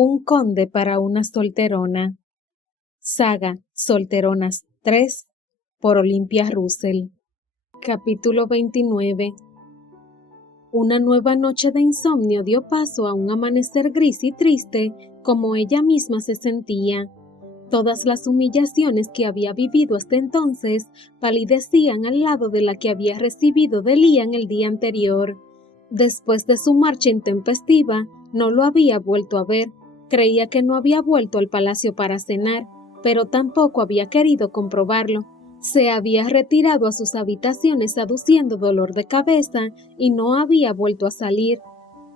Un conde para una solterona. Saga Solteronas 3 por Olympia Russell. Capítulo 29. Una nueva noche de insomnio dio paso a un amanecer gris y triste, como ella misma se sentía. Todas las humillaciones que había vivido hasta entonces palidecían al lado de la que había recibido de Liam el día anterior. Después de su marcha intempestiva, no lo había vuelto a ver. Creía que no había vuelto al palacio para cenar, pero tampoco había querido comprobarlo. Se había retirado a sus habitaciones aduciendo dolor de cabeza y no había vuelto a salir.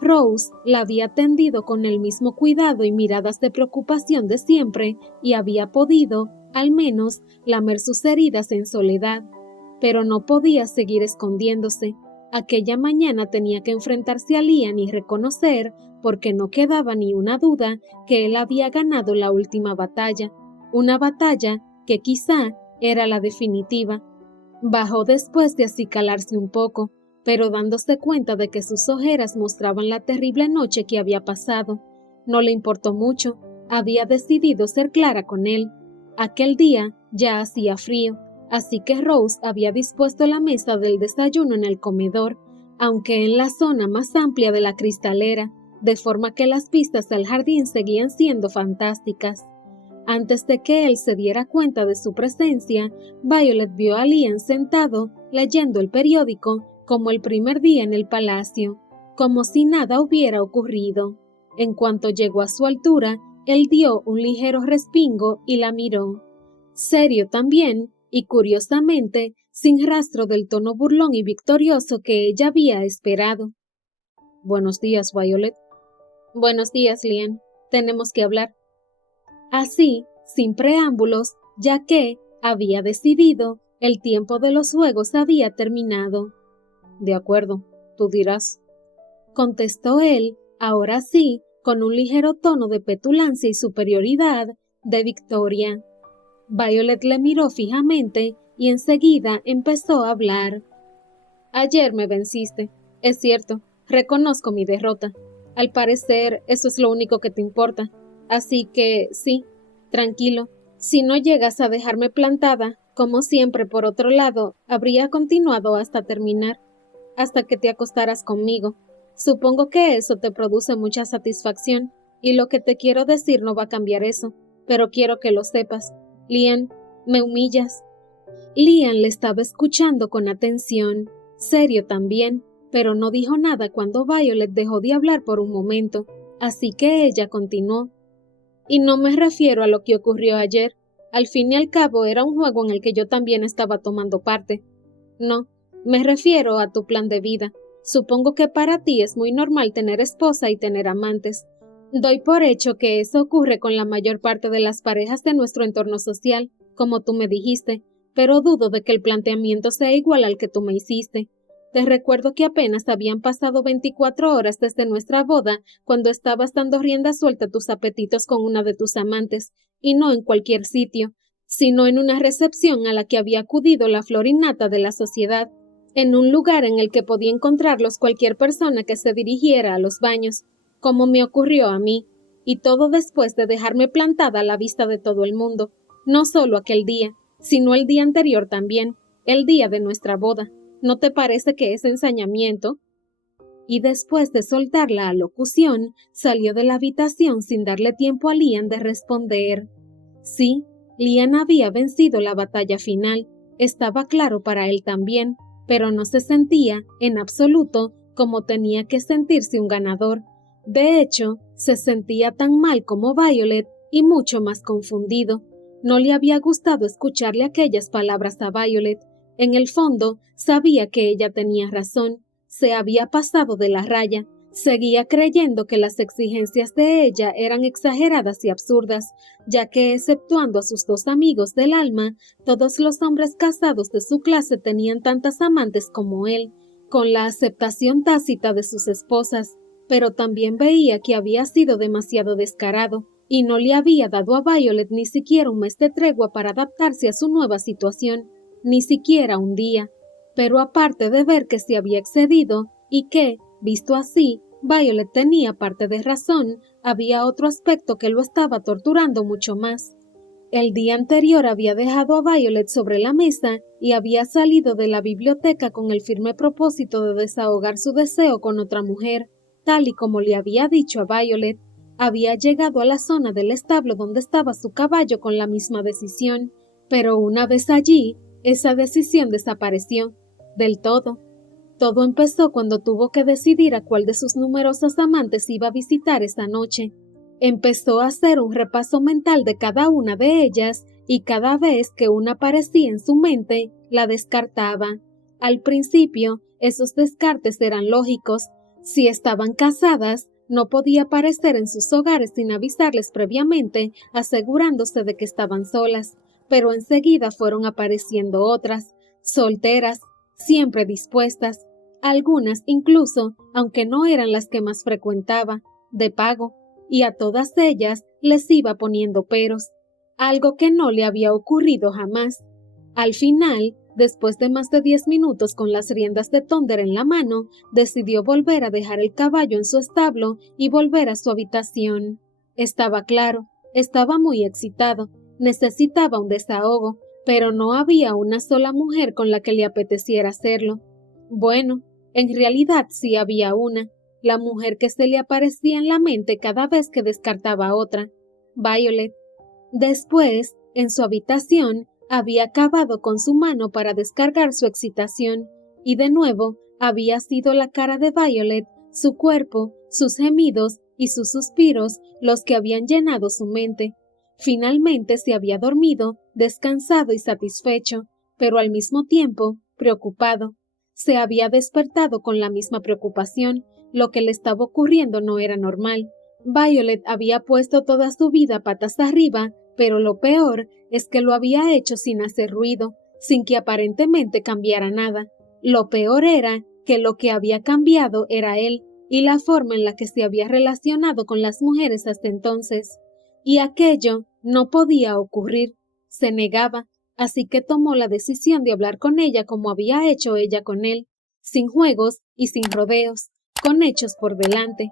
Rose la había atendido con el mismo cuidado y miradas de preocupación de siempre y había podido, al menos, lamer sus heridas en soledad. Pero no podía seguir escondiéndose. Aquella mañana tenía que enfrentarse a Liam y reconocer, porque no quedaba ni una duda, que él había ganado la última batalla. Una batalla que quizá era la definitiva. Bajó después de acicalarse un poco, pero dándose cuenta de que sus ojeras mostraban la terrible noche que había pasado. No le importó mucho, había decidido ser clara con él. Aquel día ya hacía frío, así que Rose había dispuesto la mesa del desayuno en el comedor, aunque en la zona más amplia de la cristalera, de forma que las vistas al jardín seguían siendo fantásticas. Antes de que él se diera cuenta de su presencia, Violet vio a Liam sentado, leyendo el periódico, como el primer día en el palacio, como si nada hubiera ocurrido. En cuanto llegó a su altura, él dio un ligero respingo y la miró. Serio también, y curiosamente, sin rastro del tono burlón y victorioso que ella había esperado. «Buenos días, Violet». «Buenos días, Liam. Tenemos que hablar». Así, sin preámbulos, ya que, había decidido, el tiempo de los juegos había terminado. «De acuerdo, tú dirás», contestó él, ahora sí, con un ligero tono de petulancia y superioridad, de victoria. Violet le miró fijamente y enseguida empezó a hablar. «Ayer me venciste. Es cierto, reconozco mi derrota. Al parecer, eso es lo único que te importa. Así que, sí, tranquilo. Si no llegas a dejarme plantada, como siempre por otro lado, habría continuado hasta terminar, hasta que te acostaras conmigo. Supongo que eso te produce mucha satisfacción, y lo que te quiero decir no va a cambiar eso, pero quiero que lo sepas. Liam, me humillas». Liam le estaba escuchando con atención, serio también, pero no dijo nada cuando Violet dejó de hablar por un momento, así que ella continuó. «Y no me refiero a lo que ocurrió ayer. Al fin y al cabo era un juego en el que yo también estaba tomando parte. No, me refiero a tu plan de vida. Supongo que para ti es muy normal tener esposa y tener amantes. Doy por hecho que eso ocurre con la mayor parte de las parejas de nuestro entorno social, como tú me dijiste, pero dudo de que el planteamiento sea igual al que tú me hiciste. Te recuerdo que apenas habían pasado 24 horas desde nuestra boda, cuando estabas dando rienda suelta a tus apetitos con una de tus amantes, y no en cualquier sitio, sino en una recepción a la que había acudido la flor innata de la sociedad, en un lugar en el que podía encontrarlos cualquier persona que se dirigiera a los baños, como me ocurrió a mí, y todo después de dejarme plantada a la vista de todo el mundo, no solo aquel día, sino el día anterior también, el día de nuestra boda. ¿No te parece que es ensañamiento?» Y después de soltar la alocución, salió de la habitación sin darle tiempo a Liam de responder. Sí, Liam había vencido la batalla final, estaba claro para él también, pero no se sentía, en absoluto, como tenía que sentirse un ganador. De hecho, se sentía tan mal como Violet y mucho más confundido. No le había gustado escucharle aquellas palabras a Violet. En el fondo, sabía que ella tenía razón, se había pasado de la raya, seguía creyendo que las exigencias de ella eran exageradas y absurdas, ya que, exceptuando a sus dos amigos del alma, todos los hombres casados de su clase tenían tantas amantes como él, con la aceptación tácita de sus esposas, pero también veía que había sido demasiado descarado, y no le había dado a Violet ni siquiera un mes de tregua para adaptarse a su nueva situación. Ni siquiera un día, pero aparte de ver que se había excedido y que, visto así, Violet tenía parte de razón, había otro aspecto que lo estaba torturando mucho más. El día anterior había dejado a Violet sobre la mesa y había salido de la biblioteca con el firme propósito de desahogar su deseo con otra mujer. Tal y como le había dicho a Violet, había llegado a la zona del establo donde estaba su caballo con la misma decisión, pero una vez allí, esa decisión desapareció del todo. Todo empezó cuando tuvo que decidir a cuál de sus numerosas amantes iba a visitar esa noche. Empezó a hacer un repaso mental de cada una de ellas y cada vez que una aparecía en su mente, la descartaba. Al principio, esos descartes eran lógicos. Si estaban casadas, no podía aparecer en sus hogares sin avisarles previamente, asegurándose de que estaban solas. Pero enseguida fueron apareciendo otras, solteras, siempre dispuestas, algunas incluso, aunque no eran las que más frecuentaba, de pago, y a todas ellas les iba poniendo peros, algo que no le había ocurrido jamás. Al final, después de más de 10 minutos con las riendas de Thunder en la mano, decidió volver a dejar el caballo en su establo y volver a su habitación. Estaba claro, estaba muy excitado, necesitaba un desahogo, pero no había una sola mujer con la que le apeteciera hacerlo. Bueno, en realidad sí había una, la mujer que se le aparecía en la mente cada vez que descartaba otra, Violet. Después, en su habitación, había cavado con su mano para descargar su excitación, y de nuevo había sido la cara de Violet, su cuerpo, sus gemidos y sus suspiros los que habían llenado su mente. Finalmente se había dormido, descansado y satisfecho, pero al mismo tiempo preocupado. Se había despertado con la misma preocupación. Lo que le estaba ocurriendo no era normal. Violet había puesto toda su vida patas arriba, pero lo peor es que lo había hecho sin hacer ruido, sin que aparentemente cambiara nada. Lo peor era que lo que había cambiado era él y la forma en la que se había relacionado con las mujeres hasta entonces. Y aquello no podía ocurrir. Se negaba, así que tomó la decisión de hablar con ella como había hecho ella con él, sin juegos y sin rodeos, con hechos por delante.